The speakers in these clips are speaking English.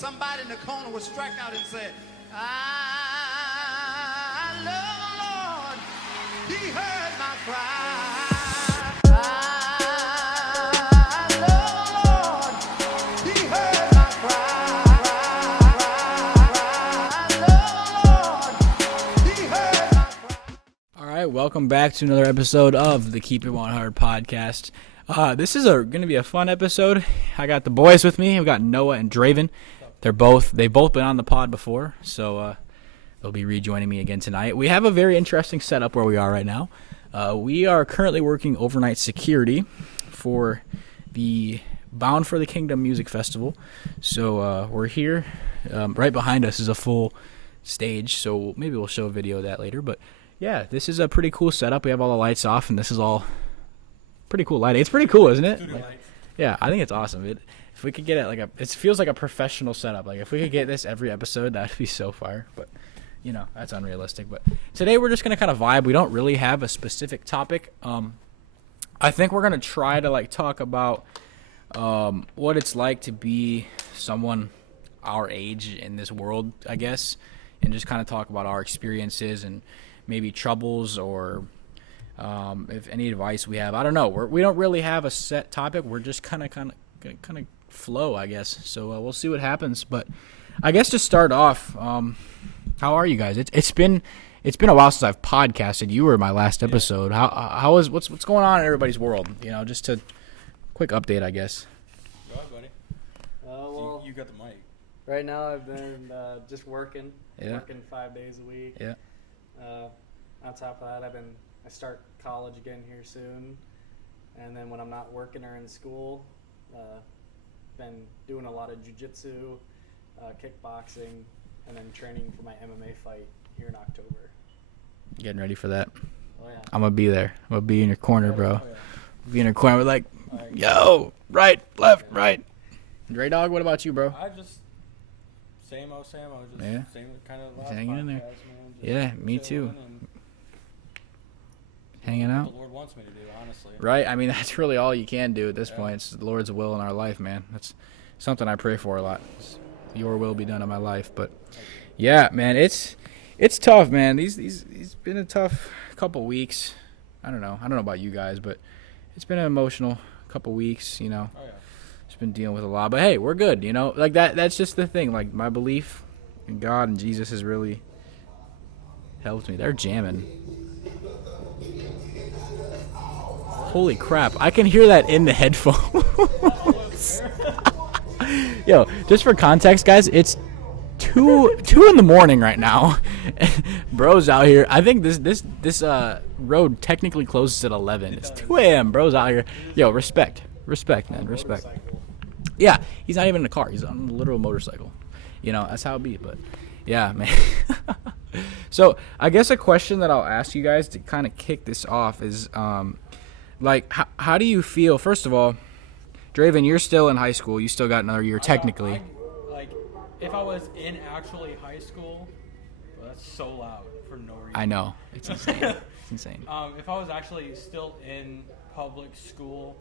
somebody in the corner would strike out and say, I love the Lord. He heard my cry. I love the Lord. He heard my cry. I love the Lord. He heard my cry. All right, welcome back to another episode of the Keep It 100 podcast. This is going to be a fun episode. I got the boys with me. We've got Noah and Draven. They've both been on the pod before, so they'll be rejoining me again tonight. We have a very interesting setup where we are right now. We are currently working overnight security for the Bound for the Kingdom Music Festival. So we're here. Right behind us is a full stage, so maybe we'll show a video of that later. But yeah, this is a pretty cool setup. We have all the lights off, and this is all pretty cool lighting. It's pretty cool, isn't it? Yeah, I think it's awesome. If we could get it it feels like a professional setup. Like if we could get this every episode, that'd be so fire. But you know, that's unrealistic. But today we're just gonna kind of vibe. We don't really have a specific topic. I think we're gonna try to talk about what it's like to be someone our age in this world, I guess, and just kind of talk about our experiences and maybe troubles or if any advice we have. I don't know. We don't really have a set topic. We're just kind of flow, I guess. So we'll see what happens. But I guess to start off, how are you guys? It's been a while since I've podcasted. You were my last episode. How is what's going on in everybody's world? You know, just a quick update, I guess. Go ahead, buddy. Well, You got the mic. right now I've been just working. Yeah. Working 5 days a week. Yeah. On top of that, I start college again here soon, and then when I'm not working or in school, been doing a lot of jiu-jitsu, kickboxing, and then training for my MMA fight here in October. Getting ready for that. Oh yeah. I'm gonna be there. I'm gonna be in your corner, bro. Oh, yeah. Be in your corner. We're like, yo, right, left, right. Dre Dog, what about you, bro? I just same old. Just Yeah. same kind of last hanging in there. podcast, man. Just Yeah, me too. chilling and Hanging what out. the Lord wants me to do, honestly. Right. I mean, that's really all you can do at this Yeah. point. It's the Lord's will in our life, man. That's something I pray for a lot. Your will be done in my life. But yeah, man, it's tough, man. These been a tough couple weeks. I don't know about you guys, but it's been an emotional couple weeks. You know, Oh yeah. just been dealing with a lot. But hey, we're good. You know, like that's just the thing. Like my belief in God and Jesus has really helped me. They're jamming. Holy crap, I can hear that in the headphones. Yo, just for context, guys, it's 2 in the morning right now. Bro's out here. I think this road technically closes at 11. It's 2 a.m. Bro's out here. Yo, respect, man, respect. Yeah, he's not even in a car. He's on a literal motorcycle. You know, that's how it be. But yeah, man. So I guess a question that I'll ask you guys to kind of kick this off is, how do you feel? First of all, Draven, you're still in high school. You still got another year technically. If I was in actually high school, well, that's so loud for no reason. I know. It's insane. It's insane. If I was actually still in public school,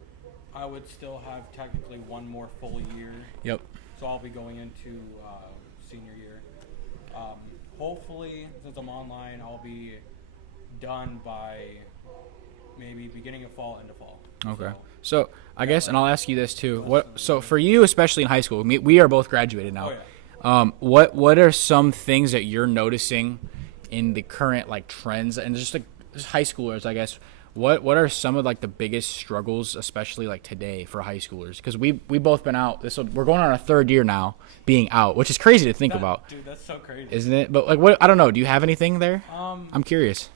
I would still have technically one more full year. Yep. So I'll be going into senior year. Hopefully, since I'm online, I'll be done by maybe beginning of fall, end of fall. Okay. So I guess, and I'll ask you this too. So for you, especially in high school, we are both graduated now. Oh, yeah. What are some things that you're noticing in the current trends and just high schoolers, I guess? What are some of the biggest struggles, especially today for high schoolers? Because we both been out. We're going on our third year now, being out, which is crazy to think about. Dude, that's so crazy. Isn't it? But what? I don't know. Do you have anything there? I'm curious.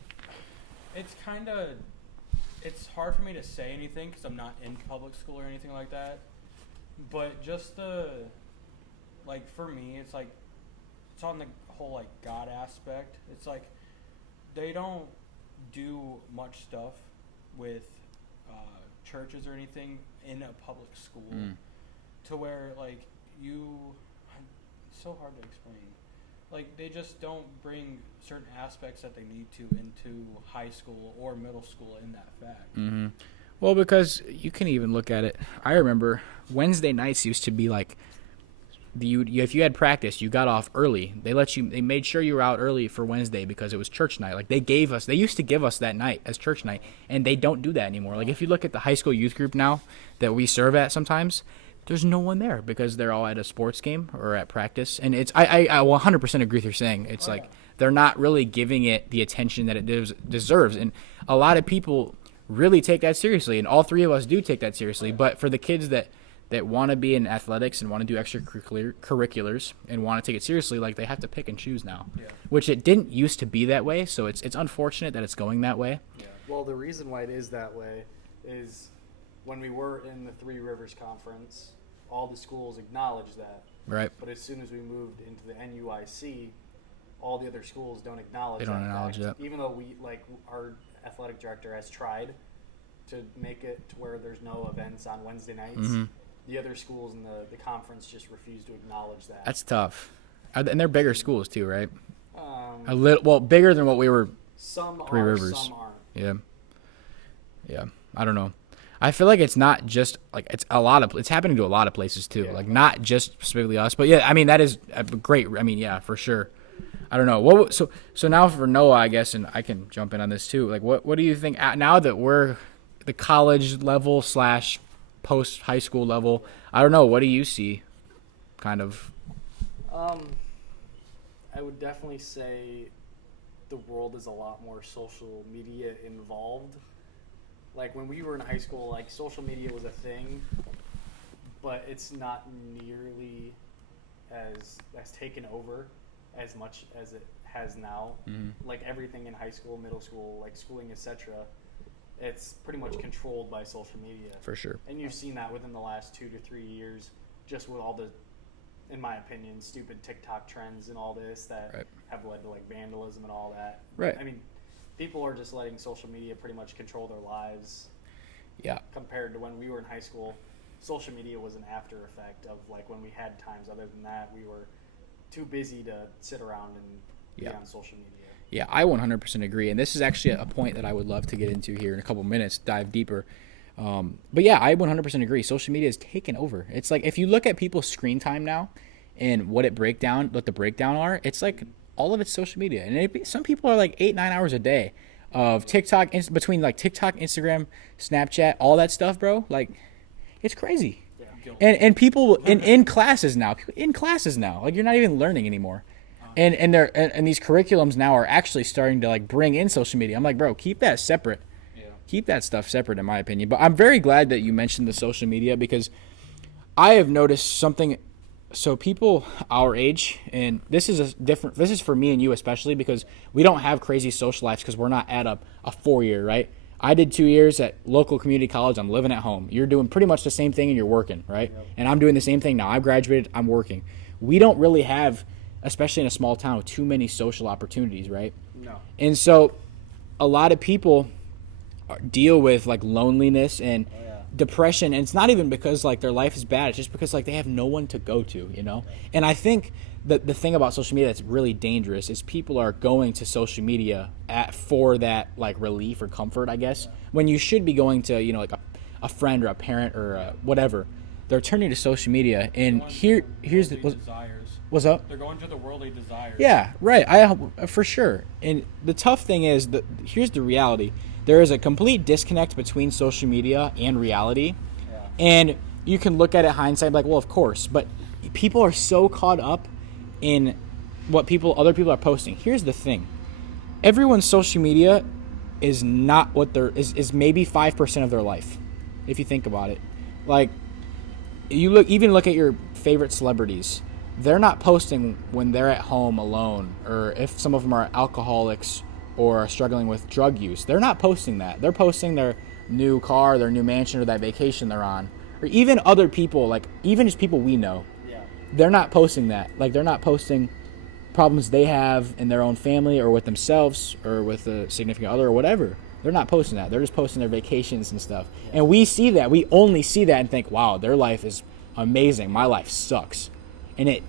It's hard for me to say anything because I'm not in public school or anything like that. But just for me, it's on the whole God aspect. It's they don't do much stuff with churches or anything in a public school to where it's so hard to explain. They just don't bring certain aspects that they need to into high school or middle school in that fact. Mm-hmm. Well, because you can even look at it. I remember Wednesday nights used to be if you had practice, you got off early. They made sure you were out early for Wednesday because it was church night. Like they used to give us that night as church night, and they don't do that anymore. Like if you look at the high school youth group now that we serve at sometimes, there's no one there because they're all at a sports game or at practice. And I 100% agree with you saying. It's like they're not really giving it the attention that it deserves. And a lot of people really take that seriously, and all three of us do take that seriously. But for the kids that want to be in athletics and want to do extracurriculars and want to take it seriously, like they have to pick and choose now, which it didn't used to be that way. So it's unfortunate that it's going that way. Yeah. Well, the reason why it is that way is when we were in the Three Rivers Conference, all the schools acknowledged that. Right. But as soon as we moved into the NUIC, all the other schools don't acknowledge that. They don't acknowledge that. Even though our athletic director has tried to make it to where there's no events on Wednesday nights. Mm-hmm. The other schools in the conference just refuse to acknowledge that. That's tough. And they're bigger schools too, right? A Well, bigger than what we were. Some Three are, Rivers. some aren't. Yeah. Yeah. I don't know. I feel like it's not just like it's happening to a lot of places too. Yeah. Like not just specifically us, but yeah, I mean that is a great. I mean, yeah, for sure. I don't know. So now for Noah, I guess, and I can jump in on this too. Like, what do you think now that we're the college level / post high school level? I don't know. What do you see? Kind of. I would definitely say the world is a lot more social media involved. Like when we were in high school, like social media was a thing, but it's not nearly as taken over as much as it has now. Mm-hmm. Like everything in high school, middle school, like schooling, etc. It's pretty much controlled by social media. For sure. And you've seen that within the last 2 to 3 years, just with all the, in my opinion, stupid TikTok trends and all this that have led to like vandalism and all that. Right. I mean, people are just letting social media pretty much control their lives. Yeah. Compared to when we were in high school, social media was an after effect of like when we had times. Other than that, we were too busy to sit around and be on social media. Yeah, I 100% agree. And this is actually a point that I would love to get into here in a couple minutes, dive deeper. But yeah, I 100% agree. Social media has taken over. It's like if you look at people's screen time now and what the breakdown are, it's like all of it's social media. And some people are like 8-9 hours a day of TikTok, between like TikTok, Instagram, Snapchat, all that stuff, bro. Like, it's crazy. Yeah. And people in classes now, like you're not even learning anymore. And these curriculums now are actually starting to like bring in social media. I'm like, bro, keep that separate. Yeah. Keep that stuff separate, in my opinion. But I'm very glad that you mentioned the social media because I have noticed something. So people our age, and this is for me and you especially because we don't have crazy social lives because we're not at a 4-year, right? I did 2 years at local community college. I'm living at home. You're doing pretty much the same thing and you're working, right? Yep. And I'm doing the same thing now. I've graduated. I'm working. We don't really have, especially in a small town, too many social opportunities, right? No. And so a lot of people deal with like loneliness and depression, and it's not even because like their life is bad. It's just because like they have no one to go to, you know? And I think that the thing about social media that's really dangerous is people are going to social media for that like relief or comfort, I guess, when you should be going to, you know, like a friend or a parent or whatever. They're turning to social media, and here's the desires. What's up? They're going to the worldly desires. Yeah, right. For sure. And the tough thing is that here's the reality. There is a complete disconnect between social media and reality. Yeah. And you can look at it hindsight like, well, of course, but people are so caught up in what other people are posting. Here's the thing. Everyone's social media is not what is maybe 5% of their life. If you think about it. Like look at your favorite celebrities. They're not posting when they're at home alone, or if some of them are alcoholics or are struggling with drug use. They're not posting that. They're posting their new car, their new mansion, or that vacation they're on. Or even other people, like even just people we know. Yeah. They're not posting that. Like they're not posting problems they have in their own family or with themselves or with a significant other or whatever. They're not posting that. They're just posting their vacations and stuff. Yeah. And we see that. We only see that and think, wow, their life is amazing. My life sucks. And it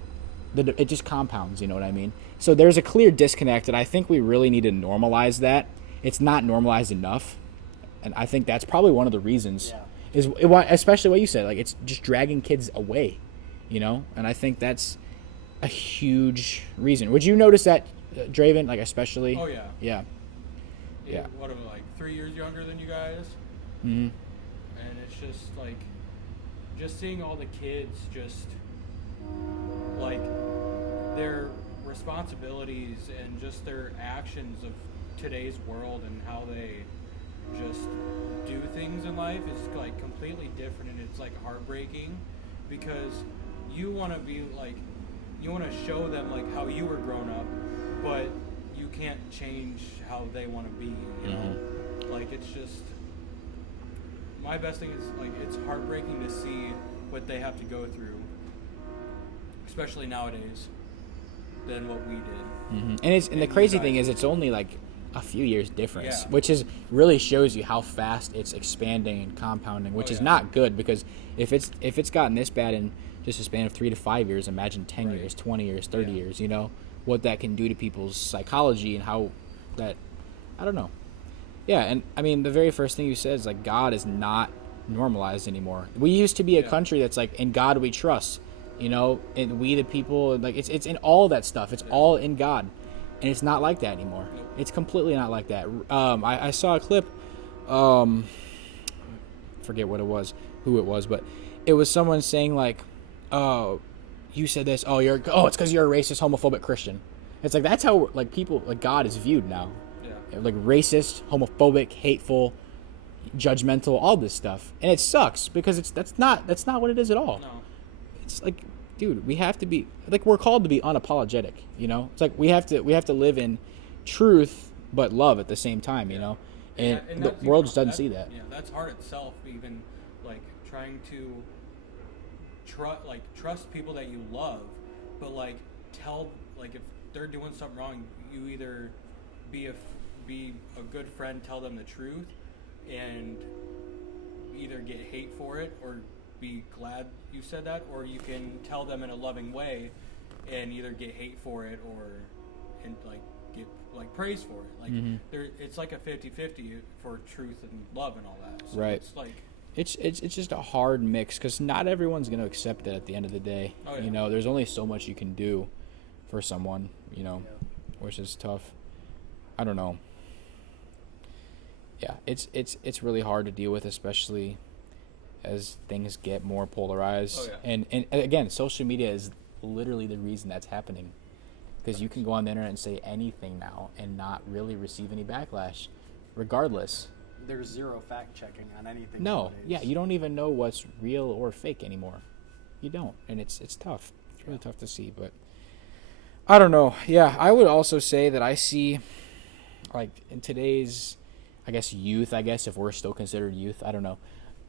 just compounds, you know what I mean? So there's a clear disconnect, and I think we really need to normalize that. It's not normalized enough, and I think that's probably one of the reasons. Yeah. Is especially what you said, like it's just dragging kids away. you know? And I think that's a huge reason. Would you notice that, Draven, like especially? Oh, yeah. Yeah. Yeah. What am I, like 3 years younger than you guys? Mm-hmm. And it's just like, just seeing all the kids just like their responsibilities and just their actions of today's world and how they just do things in life is like completely different, and it's like heartbreaking because you want to be like, you want to show them like how you were grown up, but you can't change how they want to be, you know? Like, it's just, my best thing is like, it's heartbreaking to see what they have to go through, especially nowadays, than what we did. And the crazy thing is, it's only like a few years difference, Yeah. which is really shows you how fast it's expanding and compounding, which is not good, because if it's gotten this bad in just a span of 3 to 5 years, imagine 10 Right. years, 20 years, 30 Yeah. years, you know, what that can do to people's psychology and how that, I don't know. Yeah, and I mean, the very first thing you said is like, God is not normalized anymore. We used to be a Yeah. country that's like, in God we trust, you know, and we the people, like it's in all that stuff. It's all in God, and it's not like that anymore. Nope. It's completely not like that. I saw a clip, forget what it was, who it was, but it was someone saying like, "Oh, you said this. Oh, it's because you're a racist, homophobic Christian." It's like, that's how like people, like God is viewed now, Yeah. like racist, homophobic, hateful, judgmental, all this stuff, and it sucks because that's not what it is at all. No. It's like, dude, we have to be like, we're called to be unapologetic, you know? It's like we have to live in truth but love at the same time, you know? And the that's world even- just doesn't see that. Yeah, that's hard itself. Even like trying to trust people that you love, but like tell, like if they're doing something wrong, you either be a good friend, tell them the truth, and either get hate for it or be glad you said that, or you can tell them in a loving way and either get hate for it and like get like praise for it. Like it's like a 50-50 for truth and love and all that. So Right. It's like, It's just a hard mix, because not everyone's going to accept it at the end of the day. Oh, yeah. You know, there's only so much you can do for someone, you know, which is tough. I don't know. Yeah, it's really hard to deal with, especially as things get more polarized. Oh, yeah. And again, social media is literally the reason that's happening, because you can go on the internet and say anything now and not really receive any backlash, regardless. There's zero fact checking on anything. No, nowadays. yeah, you don't even know what's real or fake anymore. You don't, and it's tough. It's really tough to see, but I don't know. Yeah, I would also say that I see, like, in today's, I guess, youth, I guess, if we're still considered youth, I don't know.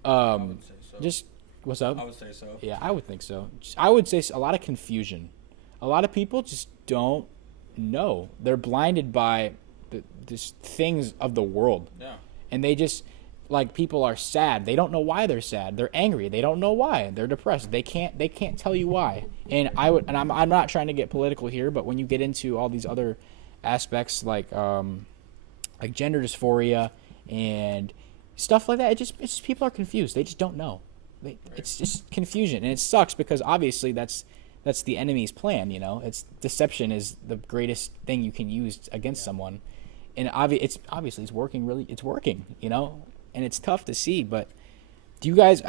I would say so. Just, what's up? I would say so. Yeah, I would think so. I would say a lot of confusion. A lot of people just don't know. They're blinded by just things of the world. Yeah. And they just, like, people are sad. They don't know why they're sad. They're angry. They don't know why. They're depressed. They can't tell you why. And I'm not trying to get political here, but when you get into all these other aspects like gender dysphoria and stuff like that, it's just people are confused. They just don't know. It's just confusion, and it sucks because obviously that's the enemy's plan. You know, deception is the greatest thing you can use against someone, and it's working. It's working. You know, and it's tough to see. But do you guys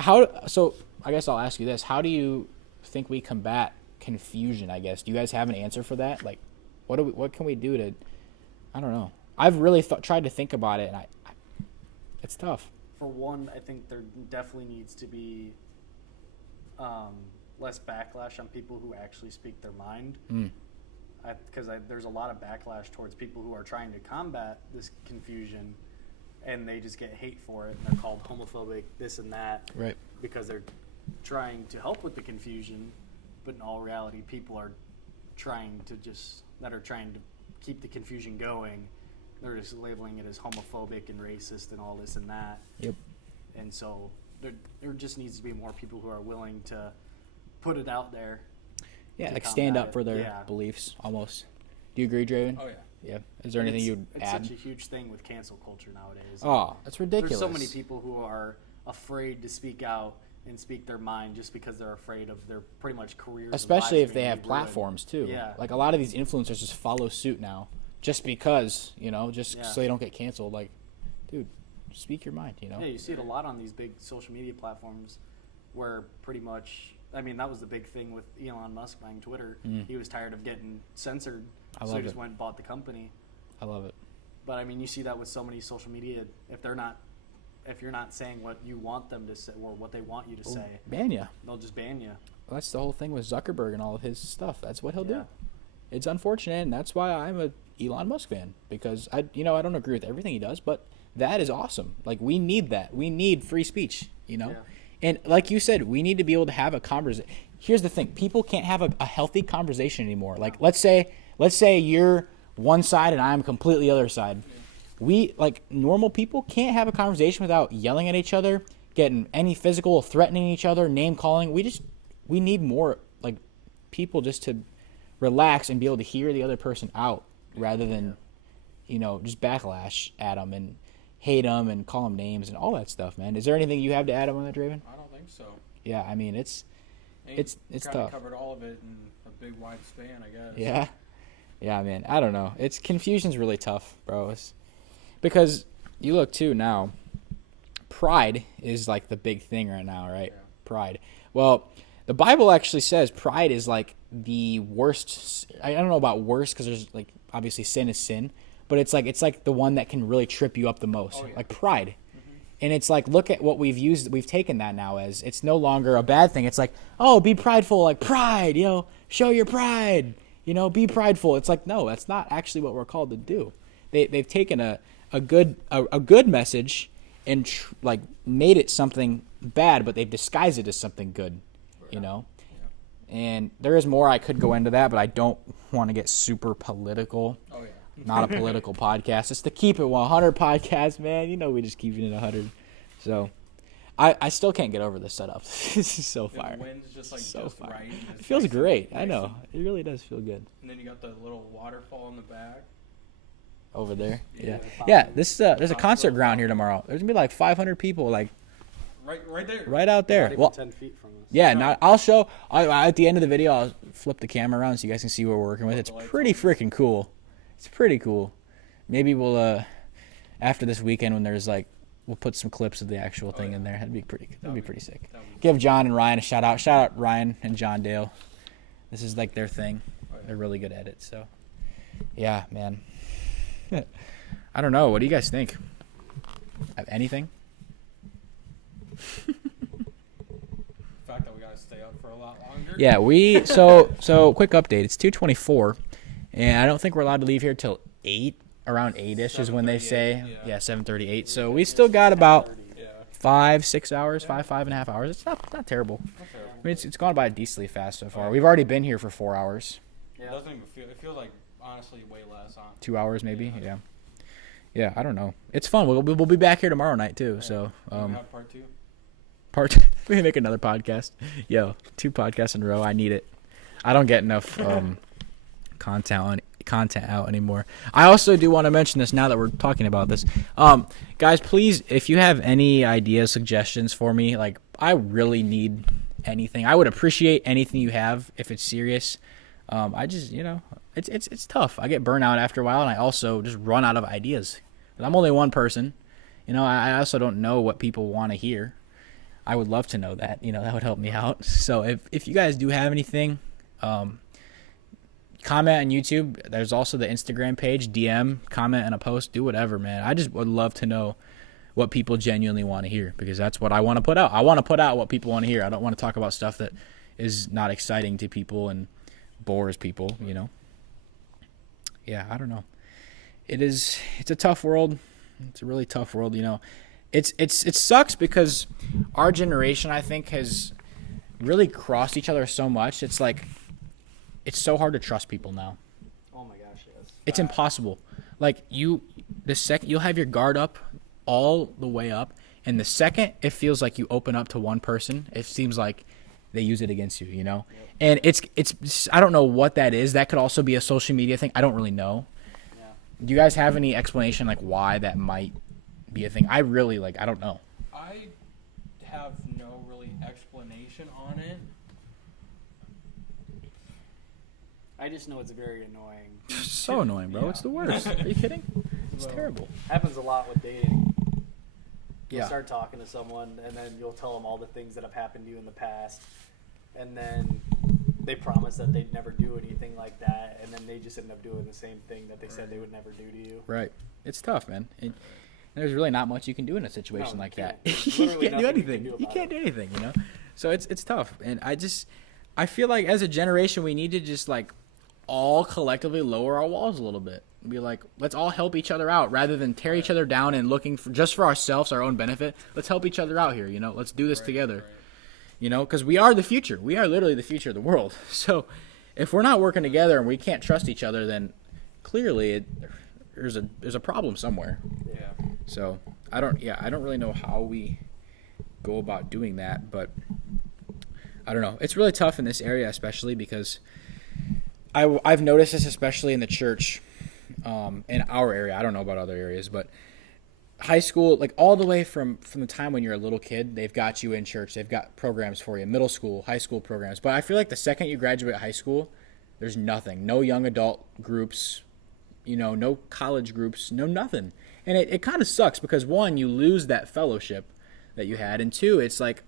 So I guess I'll ask you this: how do you think we combat confusion? I guess, do you guys have an answer for that? Like, what can we do to? I don't know. I've really tried to think about it, and it's tough. For one, I think there definitely needs to be less backlash on people who actually speak their mind. Because there's a lot of backlash towards people who are trying to combat this confusion, and they just get hate for it, and they're called homophobic, this and that, Right. because they're trying to help with the confusion, but in all reality, people are trying to keep the confusion going. They're just labeling it as homophobic and racist and all this and that. Yep. And so there just needs to be more people who are willing to put it out there. Yeah, to like stand combat up for it. their Yeah. beliefs, almost. Do you agree, Draven? Oh yeah. Yeah. Is there anything you'd It's add? such a huge thing with cancel culture nowadays. Oh, that's ridiculous. There's so many people who are afraid to speak out and speak their mind just because they're afraid of their pretty much careers. and Especially lives if they being have ruined. platforms too. Yeah. Like a lot of these influencers just follow suit now, just because just Yeah. so they don't get canceled. Like, dude, speak your mind. Yeah, you see it a lot on these big social media platforms where pretty much, I mean, that was the big thing with Elon Musk buying Twitter. He was tired of getting censored, I so love he just it. went and bought the company. I love it. But I mean, you see that with so many social media. If you're not saying what you want them to say or what they want you to say, Ban ya. they'll just ban you. That's the whole thing with Zuckerberg and all of his stuff. That's what he'll Yeah. do. It's unfortunate, and that's why I'm a Elon Musk fan, because I don't agree with everything he does, but that is awesome. Like, we need that. We need free speech, Yeah. And like you said, we need to be able to have a conversation. Here's the thing: people can't have a healthy conversation anymore. Like, let's say you're one side and I'm completely the other side. We, like, normal people can't have a conversation without yelling at each other, getting any physical, threatening each other, name calling. We need more, like, people just to relax and be able to hear the other person out rather than just backlash at them and hate them and call them names and all that stuff, man. Is there anything you have to add on that, Draven? I don't think so. Yeah, I mean, it's It's tough. Kind of covered all of it in a big wide span, I guess. Yeah, man. I don't know. Confusion's really tough, bro. Because you look too now, pride is like the big thing right now, right? Yeah. Pride. Well, the Bible actually says pride is like the worst. I don't know about worst, because there's, like, obviously sin is sin, but it's like the one that can really trip you up the most, Oh, yeah. like pride. And it's like, look at what we've used. We've taken that now as it's no longer a bad thing. It's like, oh, be prideful, like pride, show your pride, be prideful. It's like, no, that's not actually what we're called to do. They've taken a good message and like made it something bad, but they've disguised it as something good, And there is more I could go into that, but I don't want to get super political. Oh, yeah. Not a political podcast. It's the Keep It 100 podcast, man. We just keep it at 100. So, I still can't get over this setup. This is so fire. The wind's just like So just fire. right. and It it's feels nice and- great. I nice know. It really does feel good. And then you got the little waterfall in the back. Over there. Yeah. Yeah. There's a concert ground here tomorrow. There's going to be like 500 people, like, Right there. right out there. Not even Well, 10 feet from us. yeah, now I'll show. At the end of the video, I'll flip the camera around so you guys can see what we're working with. It's pretty freaking cool. It's pretty cool. Maybe we'll, after this weekend, when there's like, we'll put some clips of the actual thing in there. That'd be pretty sick. That'd be- Give John and Ryan a shout out. Shout out Ryan and John Dale. This is like their thing. Oh, yeah. They're really good at it. So, yeah, man. I don't know. What do you guys think? Have anything? The fact that we gotta stay up for a lot longer. Yeah, so quick update. It's 2:24, and I don't think we're allowed to leave here till 8. Around 8ish is when they say. 7:38, Yeah, 7:38. So we still got about Yeah. 5-6 hours, 5.5 hours. It's not terrible. Not terrible. I mean, it's gone by decently fast so far. We've already been here for 4 hours, It doesn't even feel. It feels like honestly way less. 2 hours maybe. Yeah. I don't know. It's fun. We'll be back here tomorrow night too. So We have part 2. we can make another podcast. Yo, 2 podcasts in a row. I need it. I don't get enough content out anymore. I also do want to mention this now that we're talking about this. Guys, please, if you have any ideas, suggestions for me, like, I really need anything. I would appreciate anything you have if it's serious. I just, it's tough. I get burnt out after a while, and I also just run out of ideas. I'm only one person. I also don't know what people want to hear. I would love to know that. That would help me out. So if you guys do have anything, comment on YouTube. There's also the Instagram page. DM, comment on a post, do whatever, man. I just would love to know what people genuinely want to hear, because that's what I want to put out. I want to put out what people want to hear. I don't want to talk about stuff that is not exciting to people and bores people, Yeah, I don't know. It's a tough world. It's a really tough world, It sucks because our generation, I think, has really crossed each other so much. It's like, it's so hard to trust people now. Oh my gosh, yes. It's impossible. Like, you'll have your guard up all the way up, and the second it feels like you open up to one person, it seems like they use it against you, And it's I don't know what that is. That could also be a social media thing. I don't really know. Yeah. Do you guys have any explanation like why that might be a thing? I really I don't know. I have no really explanation I just know it's very annoying. So annoying, bro. It's the worst. Are you kidding? It's Well, terrible. Happens a lot with dating. You'll Yeah. start talking to someone, and then you'll tell them all the things that have happened to you in the past, and then they promise that they'd never do anything like that, and then they just end up doing the same thing that they said they would never do to you. Right. It's tough, man. And there's really not much you can do in a situation No, like you that. can't. There's You literally can't do nothing you can anything. do You about can't it. do anything, you know? So it's tough. And I feel like as a generation, we need to just like all collectively lower our walls a little bit. Be like, let's all help each other out rather than tear each other down and looking for just for ourselves, our own benefit. Let's help each other out here, you know? Let's do this together. You know, because we are the future. We are literally the future of the world. So if we're not working together and we can't trust each other, then clearly there's a problem somewhere. Yeah. So I don't really know how we go about doing that, but I don't know. It's really tough in this area, especially because I've noticed this, especially in the church, in our area. I don't know about other areas, but high school, like all the way from the time when you're a little kid, they've got you in church. They've got programs for you, middle school, high school programs. But I feel like the second you graduate high school, there's nothing. No young adult groups, you know, no college groups, no nothing. And it kind of sucks because, one, you lose that fellowship that you had. And two, it's like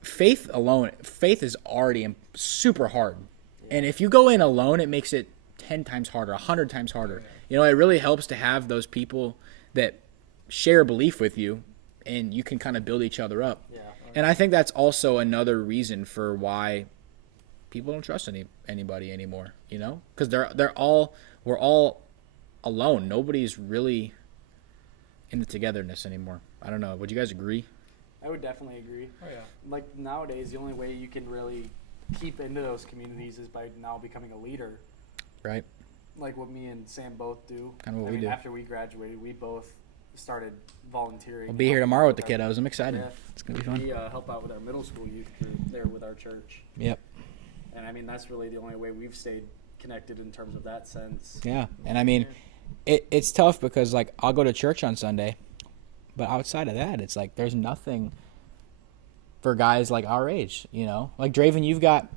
faith is already super hard. And if you go in alone, it makes it 10 times harder, 100 times harder. You know, it really helps to have those people that share a belief with you, and you can kind of build each other up. Yeah. And I think that's also another reason for why people don't trust anybody anymore, you know? Because we're all alone. Nobody's really in the togetherness anymore. I don't know. Would you guys agree? I would definitely agree. Oh yeah. Like nowadays, the only way you can really keep into those communities is by now becoming a leader. Right? Like what me and Sam both do. Kinda what I we mean, do. After we graduated, we both started volunteering. We'll be here tomorrow with the kiddos. I'm excited. Yeah. It's going to be fun. We help out with our middle school youth group there with our church. Yep. And I mean, that's really the only way we've stayed connected in terms of that sense. Yeah. And I mean, it's tough because, like, I'll go to church on Sunday, but outside of that, it's like there's nothing for guys like our age, you know? Like, Draven,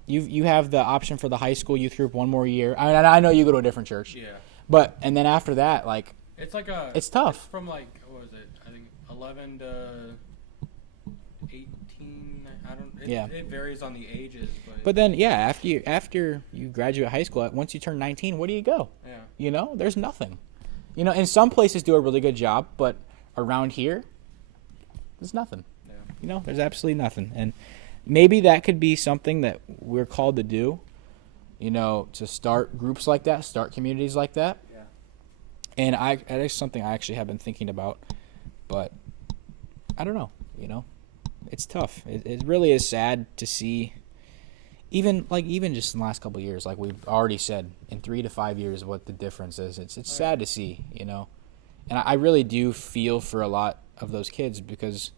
you have the option for the high school youth group one more year. I mean, I know you go to a different church. Yeah. But, and then after that, like, It's like it's tough. It's from like, what was it? I think 11 to 18. I don't. Yeah. It varies on the ages, But then, yeah, after you graduate high school, once you turn 19, where do you go? yeah. You know, there's nothing. You know, and some places do a really good job, but around here, there's nothing. Yeah. You know, there's absolutely nothing. And maybe that could be something that we're called to do, you know, to start groups like that, start communities like that. Yeah. And that is something I actually have been thinking about, but I don't know, you know. It's tough. It really is sad to see, even just in the last couple of years, like we've already said, in 3 to 5 years, what the difference is. It's sad to see, you know. And I really do feel for a lot of those kids because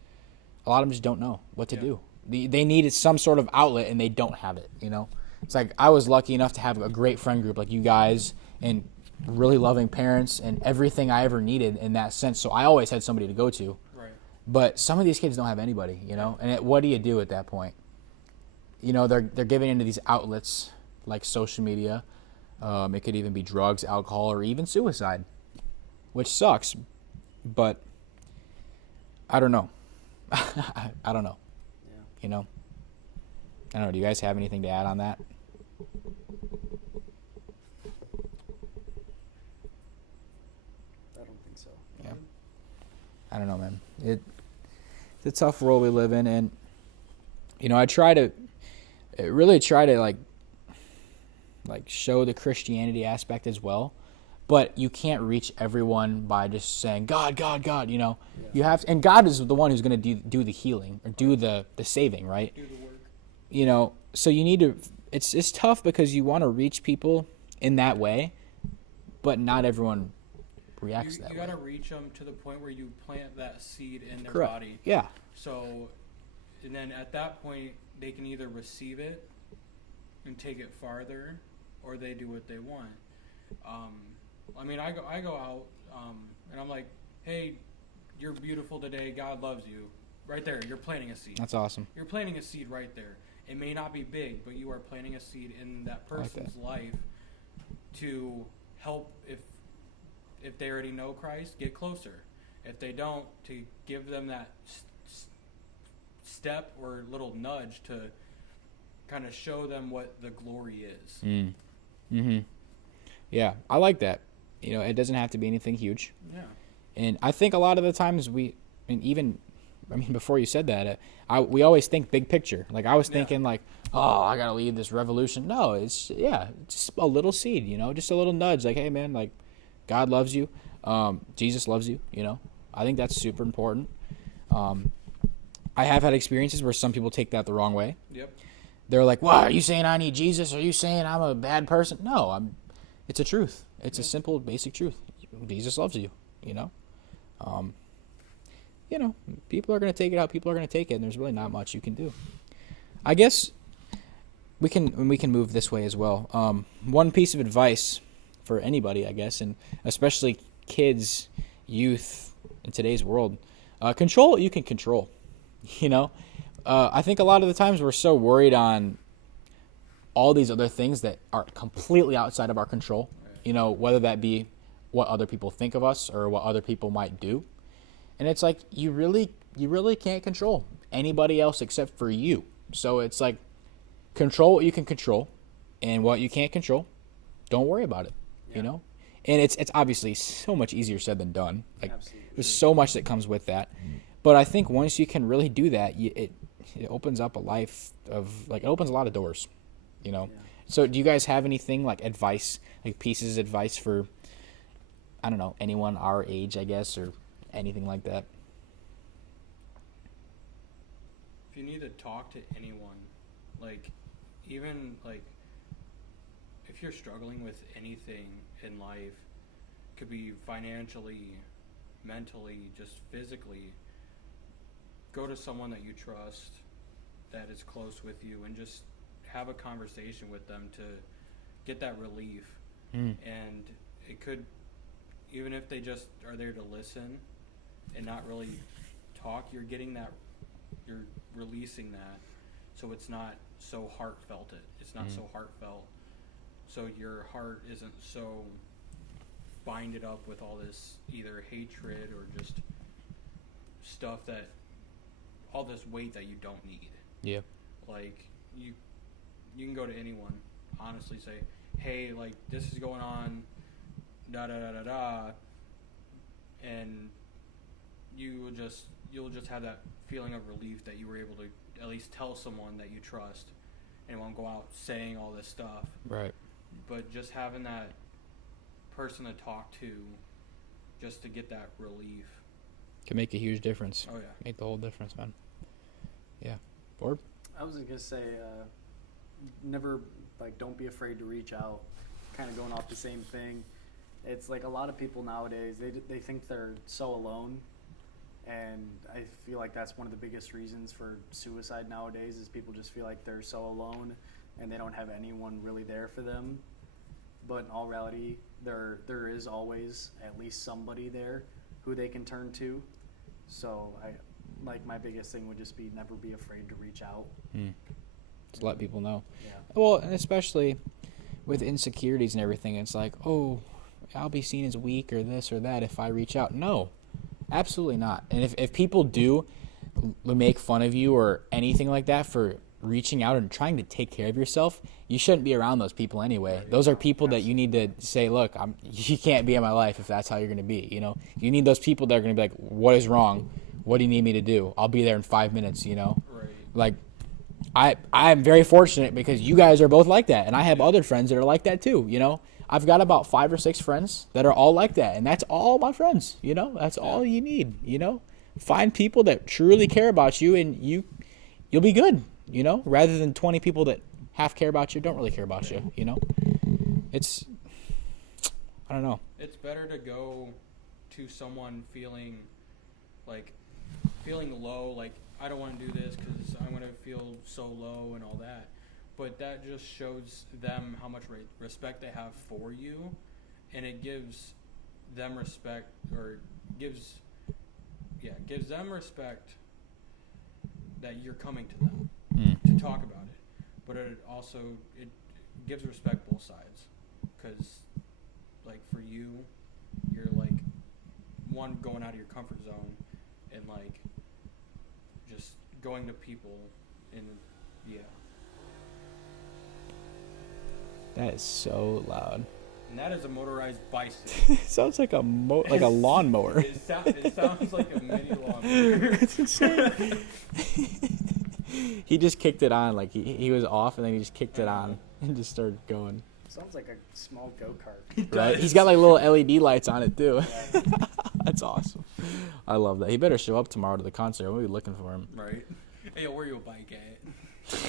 a lot of them just don't know what to do. They needed some sort of outlet and they don't have it, you know. It's like I was lucky enough to have a great friend group like you guys and really loving parents and everything I ever needed in that sense. So I always had somebody to go to. Right. But some of these kids don't have anybody, you know. And what do you do at that point? You know, they're giving into these outlets like social media. It could even be drugs, alcohol, or even suicide, which sucks. But I don't know. I don't know. Yeah. You know. I don't know. Do you guys have anything to add on that? I don't think so. Yeah. I don't know, man. It's a tough world we live in, and you know, I really try to like show the Christianity aspect as well, but you can't reach everyone by just saying God, God, God. You know, you have to, and God is the one who's going to do the healing or do the saving, right? Do the work. You know, so you need to. It's tough because you want to reach people in that way, but not everyone reacts that You way. gotta reach them to the point where you plant that seed in their Correct. body. Yeah. So, and then at that point, they can either receive it and take it farther, or they do what they want. I mean, I go out, and I'm like, hey, you're beautiful today. God loves you. Right there, you're planting a seed. That's awesome. You're planting a seed right there. It may not be big, but you are planting a seed in that I like that. person's life to help, if they already know Christ, get closer. If they don't, to give them that step or little nudge to kind of show them what the glory is. Mm-hmm. Yeah, I like that. You know, it doesn't have to be anything huge. Yeah. And I think a lot of the times before you said that, we always think big picture. Like I was thinking like, oh, I got to lead this revolution. No, it's just a little seed, you know, just a little nudge. Like, hey man, like God loves you. Jesus loves you, you know. I think that's super important. I have had experiences where some people take that the wrong way. Yep. They're like, "What? Are you saying I need Jesus? Are you saying I'm a bad person?" No, it's a truth. It's a simple, basic truth. Jesus loves you, you know. You know, people are going to take it how people are going to take it, and there's really not much you can do. I guess we can move this way as well. One piece of advice for anybody, I guess, and especially kids, youth in today's world, control what you can control. You know, I think a lot of the times we're so worried on all these other things that are completely outside of our control. You know, whether that be what other people think of us or what other people might do. And it's like you really can't control anybody else except for you. So it's like control what you can control, and what you can't control, don't worry about it. You know, and it's obviously so much easier said than done. Like there's so much that comes with that. But I think once you can really do that, it opens up a life of like it opens a lot of doors. You know. Yeah. So do you guys have anything like advice, like pieces of advice for, I don't know, anyone our age, I guess, or anything like that? If you need to talk to anyone, like even like if you're struggling with anything in life, could be financially, mentally, just physically, go to someone that you trust, that is close with you, and just have a conversation with them to get that relief. And it could, even if they just are there to listen and not really talk, you're getting that, you're releasing that, so it's not so heartfelt. It's not so heartfelt, so your heart isn't so binded up with all this either hatred or just stuff that, all this weight that you don't need. Yeah. Like you can go to anyone, honestly say, hey, like this is going on, da da da da da, and you'll just have that feeling of relief that you were able to at least tell someone that you trust, and won't go out saying all this stuff. Right. But just having that person to talk to, just to get that relief, can make a huge difference. Oh yeah. Make the whole difference, man. Yeah. Ford? I was gonna say, never don't be afraid to reach out. Kind of going off the same thing. It's like a lot of people nowadays, they think they're so alone, and I feel like that's one of the biggest reasons for suicide nowadays is people just feel like they're so alone and they don't have anyone really there for them. But in all reality, there is always at least somebody there who they can turn to. So my biggest thing would just be never be afraid to reach out. Just let people know. Yeah. Well, and especially with insecurities and everything, it's like, oh, I'll be seen as weak or this or that if I reach out. No, absolutely not. And if people do make fun of you or anything like that for reaching out and trying to take care of yourself, you shouldn't be around those people anyway. Those are people that you need to say, look, you can't be in my life if that's how you're going to be. You know, you need those people that are going to be like, what is wrong? What do you need me to do? I'll be there in 5 minutes, you know? Right. Like, I'm very fortunate because you guys are both like that. And I have other friends that are like that too, you know? I've got about 5 or 6 friends that are all like that. And that's all my friends, you know? That's all you need, you know? Find people that truly care about you and you'll be good, you know? Rather than 20 people that half care about you, don't really care about you, you know? It's, I don't know. It's better to go to someone feeling low, like, I don't want to do this because I'm going to feel so low and all that. But that just shows them how much respect they have for you, and it gives them respect, or gives them respect that you're coming to them to talk about it. but it also it gives respect both sides, because like for you, you're like one going out of your comfort zone, and like just going to people, and yeah. That is so loud. And that is a motorized bicycle. Sounds like a like a lawnmower. It sounds like a mini lawnmower. It's insane. He just kicked it on, like he was off, and then he just kicked it on and just started going. Sounds like a small go-kart. Right? He's got like little LED lights on it too. That's awesome. I love that. He better show up tomorrow to the concert. We'll be looking for him. Right. Hey, where your bike at?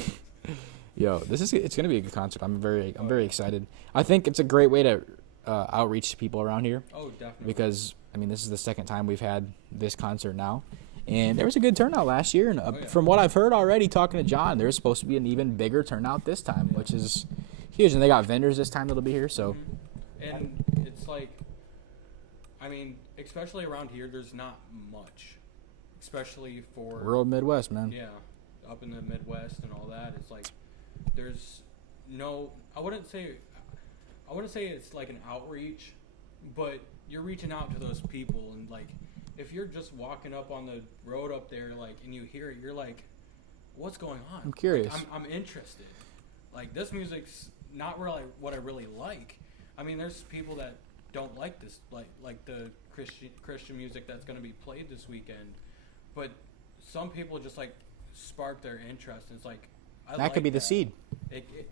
Yo, it's gonna be a good concert. I'm very excited. I think it's a great way to outreach to people around here. Oh, definitely. Because I mean, this is the second time we've had this concert now, and there was a good turnout last year. And from what I've heard already, talking to John, there's supposed to be an even bigger turnout this time, which is huge. And they got vendors this time that'll be here. So, and it's like, I mean, especially around here, there's not much, especially for rural Midwest, man. Yeah, up in the Midwest and all that. It's like there's no. I wouldn't say it's like an outreach, but you're reaching out to those people, and like if you're just walking up on the road up there, like, and you hear it, you're like, what's going on? I'm curious. Like, I'm interested. Like, this music's not really what I really like. I mean, there's people that don't like this, like the Christian music that's going to be played this weekend, but some people just like spark their interest, and it's like that could be the seed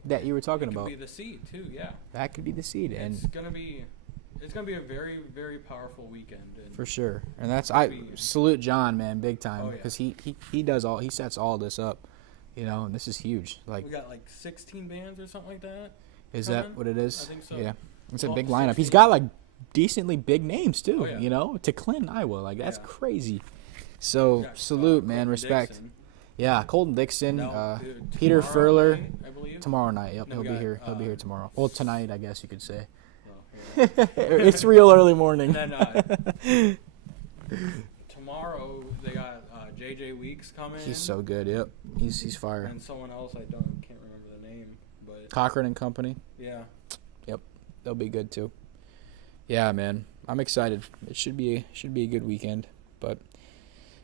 that you were talking about. It could be the seed too, yeah. That could be the seed, and it's gonna be a very, very powerful weekend. And for sure. And I salute John, man, big time, because he sets all this up, you know. And this is huge. Like, we got like 16 bands or something like that. Is that what it is? I think so. Yeah, it's a Well, big lineup. 16. He's got like decently big names too. Oh, yeah. You know, to Clinton, Iowa, like that's Yeah. crazy. So Got, salute, man, Colton respect. Dixon. Yeah, Colton Dixon, No, dude, Peter tomorrow Furler. night, I believe. Tomorrow night, yep, No, he'll we be got, here. He'll be here tomorrow. Well, tonight, I guess you could say. Well, yeah. It's real early morning. And then tomorrow they got JJ Weeks coming. He's so good. Yep, he's fire. And someone else can't remember the name, but Cochran and Company. yeah. Yep, they'll be good too. Yeah, man, I'm excited. It should be a good weekend, but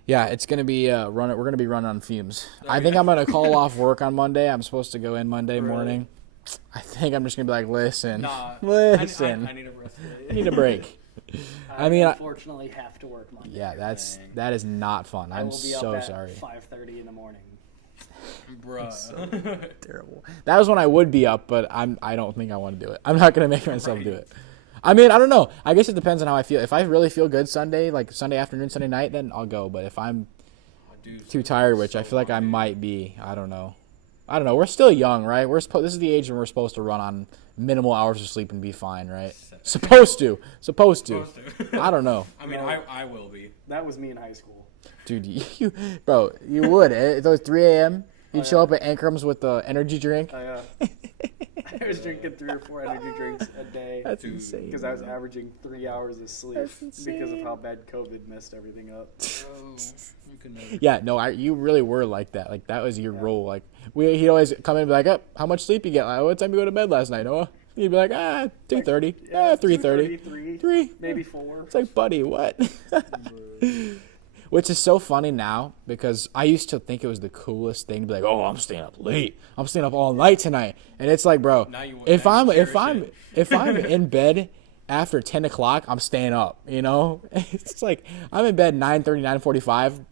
yeah, it's gonna be We're gonna be running on fumes. I think I'm gonna call off work on Monday. I'm supposed to go in Monday Really? morning. I think I'm just gonna be like, listen, Nah, listen, I need a rest I need a break. I mean, unfortunately have to work Monday. Yeah, Dang. that is not fun. I I'm will be so up at sorry. 5:30 in the morning. Bruh. Terrible. That was when I would be up, but I don't think I want to do it. I'm not gonna make myself do it. I mean, I don't know. I guess it depends on how I feel. If I really feel good Sunday, like Sunday afternoon, Sunday night, then I'll go. But if I'm Dude, too tired, which I feel like I might be, I don't know. We're still young, right? This is the age when we're supposed to run on minimal hours of sleep and be fine, right? Supposed to. I don't know. I mean, No. I will be. That was me in high school. Dude, you would. It was 3 a.m. You'd Oh, show yeah. up at Ankram's with the energy drink. I was drinking 3 or 4 energy drinks a day That's Dude. insane. because I was averaging 3 hours of sleep That's because insane. of how bad COVID messed everything up. Bro, you can never. Yeah, no, you really were like that. Like that was your role. Like he'd always come in and be like, how much sleep you get? Like, what time you go to bed last night, Noah? You'd be like, 2:30. Yeah, 3:30. 3, 3. maybe 4. It's like, buddy, what? Which is so funny now because I used to think it was the coolest thing to be like, oh, I'm staying up late. I'm staying up all night tonight. And it's like, bro, Now you- if now you I'm cherish it. if I'm in bed after 10 o'clock, I'm staying up, you know? It's like I'm in bed 9:30, 9:45,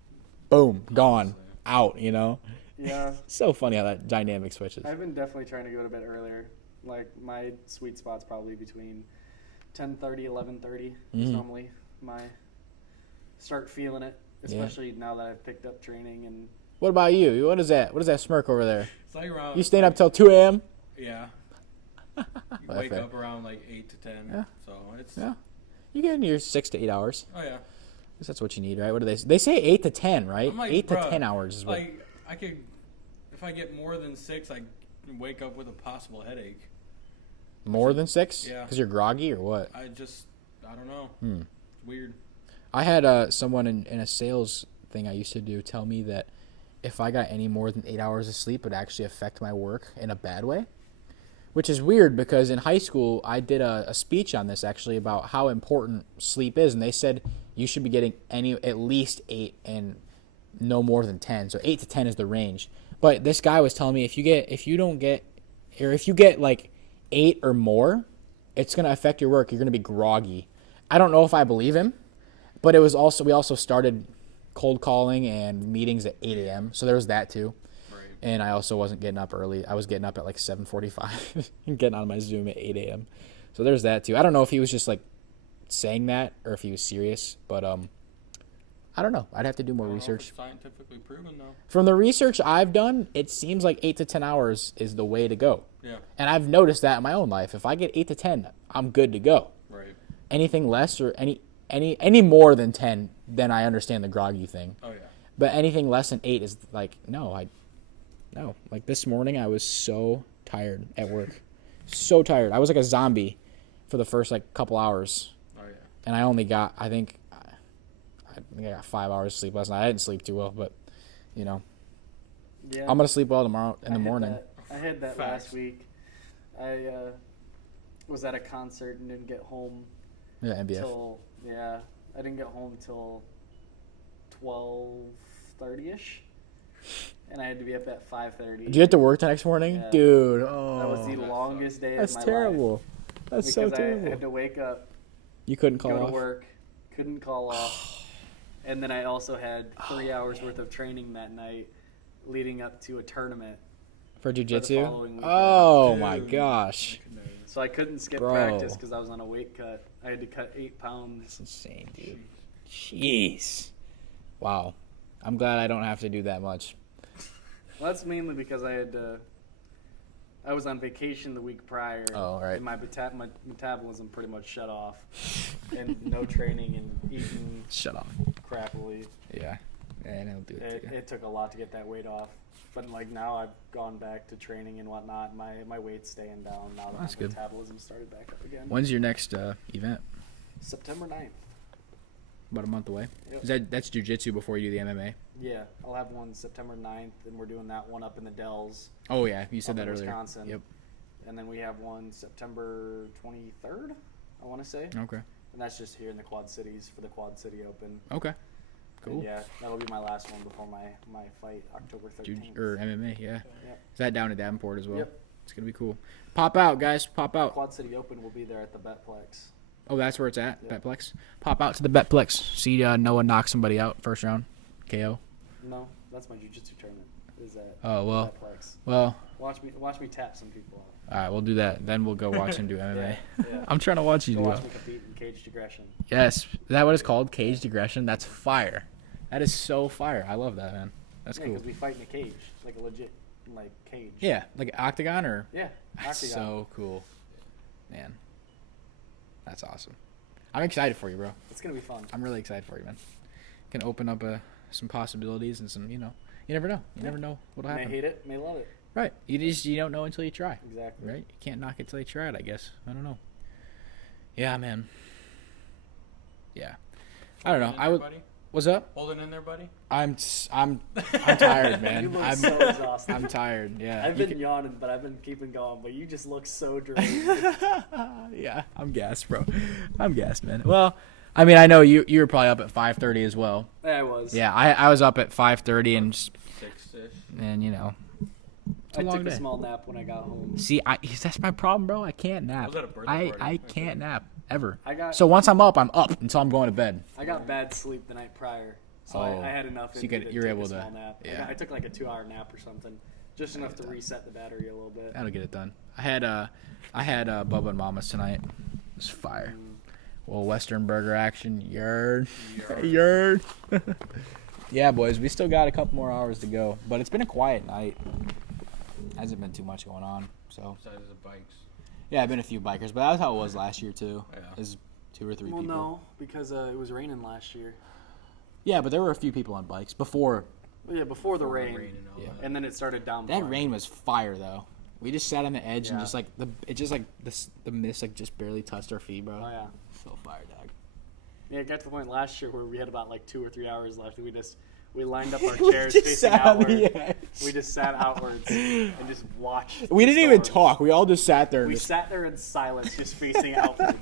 boom, gone, out, you know? Yeah, So funny how that dynamic switches. I've been definitely trying to go to bed earlier. Like my sweet spot's probably between 10:30, 11:30 is normally my start feeling it, especially now that I've picked up training and What about you? What is that smirk over there? It's like around. You staying up till 2 a.m.? Yeah. You Well, wake fair. up around like 8 to 10. Yeah. So it's. Yeah. You get in your 6 to 8 hours. Oh yeah. Guess that's what you need, right? What do they say? They say 8 to 10, right? I'm like, 8 to bruh, 10 hours is what. Like I could, if I get more than 6, I wake up with a possible headache. More than 6? Yeah. Because you're groggy or what? I don't know. It's weird. I had someone in a sales thing I used to do tell me that if I got any more than 8 hours of sleep, it would actually affect my work in a bad way. Which is weird because in high school, I did a speech on this actually about how important sleep is. And they said you should be getting at least 8 and no more than 10. So 8 to 10 is the range. But this guy was telling me if you get like 8 or more, it's going to affect your work. You're going to be groggy. I don't know if I believe him, but we also started cold calling and meetings at 8 a.m. So there was that too. And I also wasn't getting up early. I was getting up at like 7:45 and getting on my Zoom at 8 a.m. So there's that too. I don't know if he was just like saying that or if he was serious, but I don't know. I'd have to do more research. Scientifically proven though. From the research I've done, it seems like 8 to 10 hours is the way to go. Yeah. And I've noticed that in my own life. If I get 8 to 10, I'm good to go. Right. Anything less or any more than 10, then I understand the groggy thing. Oh yeah. But anything less than 8 is like no. Like this morning, I was so tired at work. So tired. I was like a zombie for the first like couple hours. Oh yeah. And I only got, I think I got 5 hours of sleep last night. I didn't sleep too well, but Yeah. I'm gonna sleep well tomorrow in the morning. I had that Facts. last week. I was at a concert and didn't get home Yeah, NBF. till I didn't get home till 12:30ish, and I had to be up at 5:30. Did you have to work the next morning, Yeah. dude? Oh, That was the longest day that's of my terrible. life. That's Because so I terrible. had to wake up, You couldn't call go off. to work, couldn't call off, and then I also had 3 hours worth of training that night, leading up to a tournament. For jujitsu? following weekend. Oh my Dude. gosh. So I couldn't skip Bro. practice because I was on a weight cut. I had to cut 8 pounds. That's insane, dude. Jeez. Wow. I'm glad I don't have to do that much. Well, that's mainly because I was on vacation the week prior. Oh, right. And my metabolism pretty much shut off. And no training and eating Shut off. crappily. Yeah. And it'll do it. It took a lot to get that weight off. But like now I've gone back to training and whatnot. My weight's staying down now that That's my good. metabolism started back up again. When's your next event? September 9th. About a month away. Yep. That's jujitsu before you do the MMA. Yeah, I'll have one September 9th, and we're doing that one up in the Dells. Oh yeah, you said Up that in earlier. Wisconsin. Yep. And then we have one September 23rd, I want to say. Okay. And that's just here in the Quad Cities for the Quad City Open. Okay. And Cool. yeah, that'll be my last one before my fight, October 13th. Or MMA, yeah. Yep. Is that down in Davenport as well? Yep. It's gonna be cool. Pop out, guys. Pop out. Quad City Open will be there at the Betplex. Oh, that's where it's at. Yeah. Betplex. Pop out to the Betplex. See Noah knock somebody out first round. KO. No, that's my jiu-jitsu tournament. Is at Oh well. Betplex. Well. Watch me tap some people out. All right, we'll do that. Then we'll go watch him do MMA. Yeah. I'm trying to watch you Go do watch it. me compete in caged aggression. Yes. Is that what it's called? Caged aggression? That's fire. That is so fire. I love that, man. That's Yeah, cool. because we fight in a cage, like a legit cage. Yeah, like an octagon or. Yeah. That's Octagon. so cool, man. That's awesome. I'm excited for you, bro. It's gonna be fun. I'm really excited for you, man. Can open up some possibilities and some, you never know. You never know what'll May happen. hate it, may love it. Right. You don't know until you try. Exactly. Right. You can't knock it till you try it. I guess. I don't know. Yeah, man. Yeah. I don't know. Holding in I there, would. buddy? What's up? Holding in there, buddy. I'm tired, You man. look I'm so exhausted. I'm tired. Yeah. I've You been yawning, but I've been keeping going. But you just look so drained. yeah, I'm gassed, bro. I'm gassed, man. Well, I mean, I know you were probably up at 5:30 as well. Yeah, I was. Yeah, I was up at 5:30 and 6-ish. it's a I long took day. a small nap when I got home. See, that's my problem, bro. I can't nap. was at a birthday I party. I can't nap ever. I got So once I'm up until I'm going to bed. I got bad sleep the night prior, so Oh. I had enough. So in me to you're take able a to- small nap. yeah. I took like a 2-hour nap or something, just enough to done. reset the battery a little bit. That'll get it done. I had Bubba and Mama's tonight. It was fire. Well, Western Burger action, yard. Yard. Yeah, boys, we still got a couple more hours to go, but it's been a quiet night. Hasn't been too much going on, so Besides the bikes. yeah, I've been a few bikers, but that's how it was last year too. Yeah. It was 2 or 3 Well, people. no, because it was raining last year. Yeah, but there were a few people on bikes before. But yeah, before the Before rain, and all Yeah. that. and then it started down. That rain was fire though. We just sat on the edge and Yeah. just like the mist like just barely touched our feet, bro. Oh yeah. So fire, dog. Yeah, it got to the point last year where we had about like 2 or 3 hours left. And We lined up our We chairs just facing sat on the outward. edge. We just sat outwards and just watched. We the didn't even storm. talk. We all just sat there. And We just, sat there in silence, just facing outward.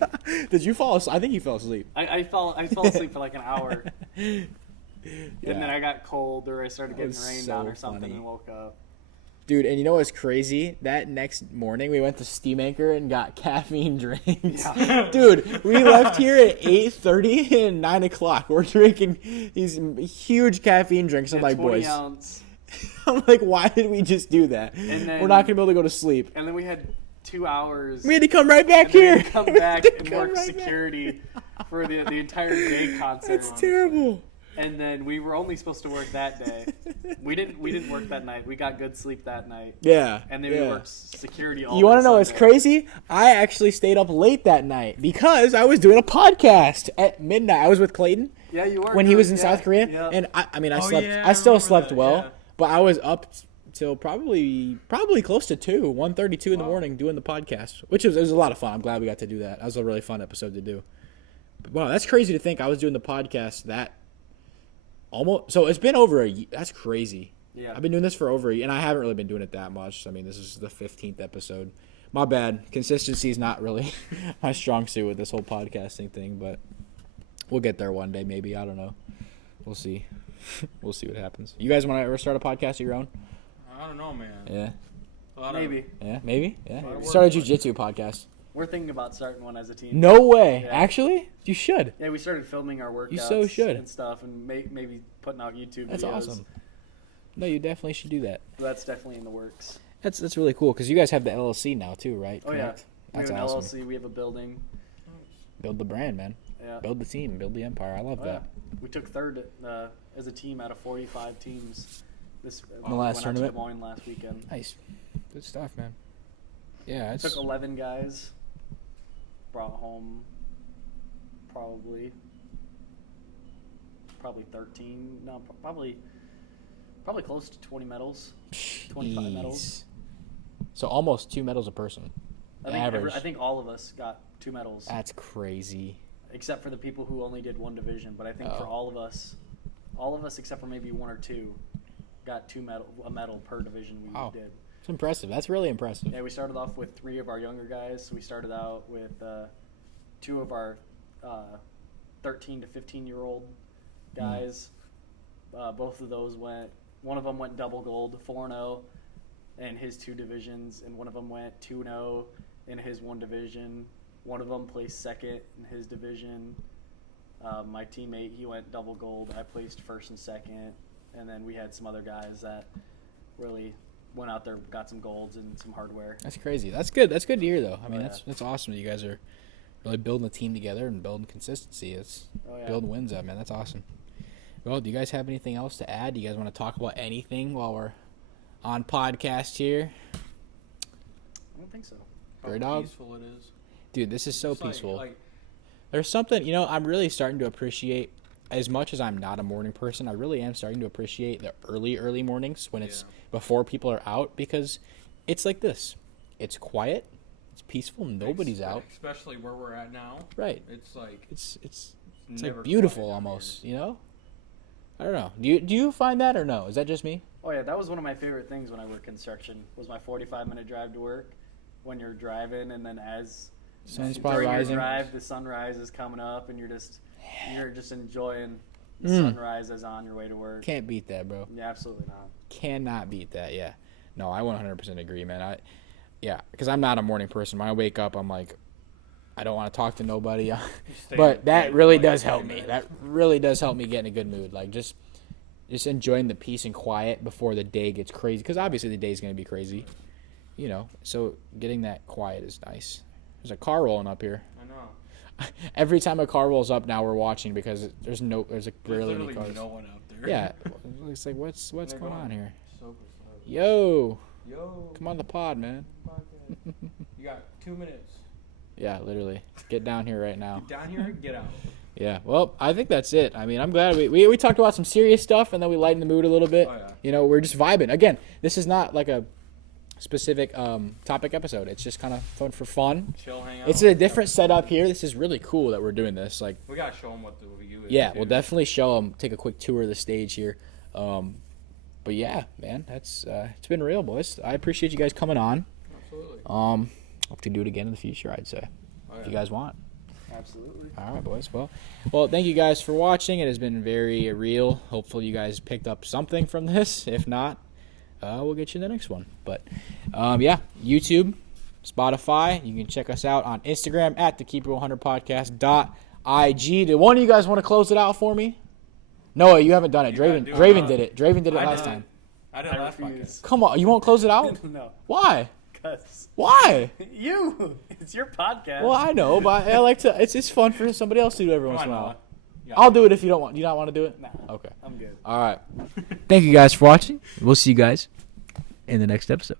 did you fall asleep? I think you fell asleep. I fell asleep for like an hour, Yeah. and then I got cold, or I started getting was rained so on or something, funny. and woke up. Dude, and you know what's crazy? That next morning we went to Steam Anchor and got caffeine drinks. Yeah. Dude, we left here at 8:30 and 9 o'clock. We're drinking these huge caffeine drinks. I'm Yeah, like, 20 boys. ounce. I'm like, why did we just do that? And then- We're not going to be able to go to sleep. And then we had 2 hours. We had to come right back and then we here. had to come We had back to and come work right back. security for the entire day concert. That's terrible. And then we were only supposed to work that day. We didn't work that night. We got good sleep that night. Yeah. And then yeah. we worked security all You want day to know what's Sunday. crazy? I actually stayed up late that night because I was doing a podcast at midnight. I was with Clayton Yeah, you were. when he was in yeah, South Korea, yeah. and I mean, I Oh, slept. yeah, I I still remember slept that, well, yeah. but I was up till probably close to 1:32 in the Wow. morning doing the podcast, which was, it was a lot of fun. I'm glad we got to do that. That was a really fun episode to do. But, wow, that's crazy to think I was doing the podcast that almost. So it's been over a year. That's crazy. Yeah. I've been doing this for over a year, and I haven't really been doing it that much. I mean, this is the 15th episode. My bad. Consistency is not really my strong suit with this whole podcasting thing, but we'll get there one day, maybe. I don't know. We'll see. We'll see what happens. You guys want to ever start a podcast of your own? I don't know, man. Yeah. A lot of- Maybe. Yeah, maybe. Yeah. Lot of work, Start a but- jiu-jitsu podcast. We're thinking about starting one as a team. No way. Yeah. Actually, you should. Yeah, we started filming our workouts You so should. and stuff, and maybe putting out YouTube That's videos. awesome. No, you definitely should do that. That's definitely in the works. That's really cool because you guys have the LLC now too, right? Oh yeah, Correct? we have That's an awesome. LLC. We have a building. Build the brand, man. Yeah. Build the team. Build the empire. I love Oh, yeah. that. We took third as a team out of 45 teams. This In the last went out to tournament? Des Moines last weekend. Nice. Good stuff, man. Yeah, it's Took 11 guys. Brought home probably 13. No, probably close to 20 medals. 25 medals. Jeez. So almost 2 medals a person. Average. I think all of us got 2 medals, That's crazy. except for the people who only did one division. But I think for Oh. all of us except for maybe 1 or 2, got a medal per division we Wow. did. It's impressive. That's really impressive. Yeah, we started off with 3 of our younger guys. So we started out with 2 of our 13 to 15-year-old guys. Both of those one of them went double gold, 4-0 in his 2 divisions, and one of them went 2-0 in his 1 division. One of them placed second in his division. My teammate, he went double gold. I placed first and second. And then we had some other guys that really went out there, got some golds and some hardware. That's crazy. That's good. That's good to hear, though. I mean, yeah. that's awesome that you guys are really building a team together and building consistency. It's Oh, yeah. building wins up, man. That's awesome. Well, do you guys have anything else to add? Do you guys want to talk about anything while we're on podcast here? I don't think so. How Gray dog? peaceful it is. Dude, this is so It's like- peaceful. Like, There's something, I'm really starting to appreciate, as much as I'm not a morning person, I really am starting to appreciate the early mornings when it's Yeah. before people are out, because it's like this. It's quiet. It's peaceful. Nobody's out. Especially where we're at now. Right. It's like It's never like beautiful quiet down almost, here. I don't know. Do you find that or no? Is that just me? Oh yeah, that was one of my favorite things when I worked construction. Was my 45-minute drive to work. When you're driving, and then Sun's during probably your rising. drive, the sunrise is coming up, and you're just enjoying the Mm. sunrise as on your way to work. Can't beat that, bro. Yeah, absolutely not. Cannot beat that. Yeah. No, I 100% agree, man. Because I'm not a morning person. When I wake up, I'm like, I don't want to talk to nobody. stay But in that bed really for like does 20 help me. minutes. That really does help me get in a good mood. Like just enjoying the peace and quiet before the day gets crazy. Because obviously the day's going to be crazy, So getting that quiet is nice. There's a car rolling up here. I know. Every time a car rolls up, now we're watching because there's like There's barely any literally cars. no one out there. Yeah, it's like what's They're going on here? So slow. Yo, Yo. come on the pod, man. Podcast. You got 2 minutes. Yeah, literally. Get down here right now. Get down here, get out. Yeah, well, I think that's it. I mean, I'm glad we talked about some serious stuff and then we lightened the mood a little bit. Oh, yeah. We're just vibing. Again, this is not like a specific topic episode. It's just kind of for fun. Chill, hang out. It's a different setup here. This is really cool that we're doing this. Like, We gotta show them what the view is. yeah, too. we'll definitely show them. Take a quick tour of the stage here. But yeah, man, that's it's been real, boys. I appreciate you guys coming on. Absolutely. Hope to do it again in the future, I'd say, if you guys want. Absolutely. All right, boys. Well, thank you guys for watching. It has been very real. Hopefully, you guys picked up something from this. If not, we'll get you in the next one. But yeah, YouTube, Spotify. You can check us out on Instagram at the Keep It 100 Podcast.ig. Did one of you guys want to close it out for me? Noah, you haven't done it. You gotta Draven do it. Draven did it. Draven did it I last did. time. I did I last refuse. podcast. Come on, you won't close it out? No, Why? because Why? you. It's your podcast. Well, I know, but I like to. It's fun for somebody else to do every Come once on, in a while. Noah. You I'll got do it if you don't want. Do you not want to do it? Nah, Okay. I'm good. All right. Thank you guys for watching. We'll see you guys in the next episode.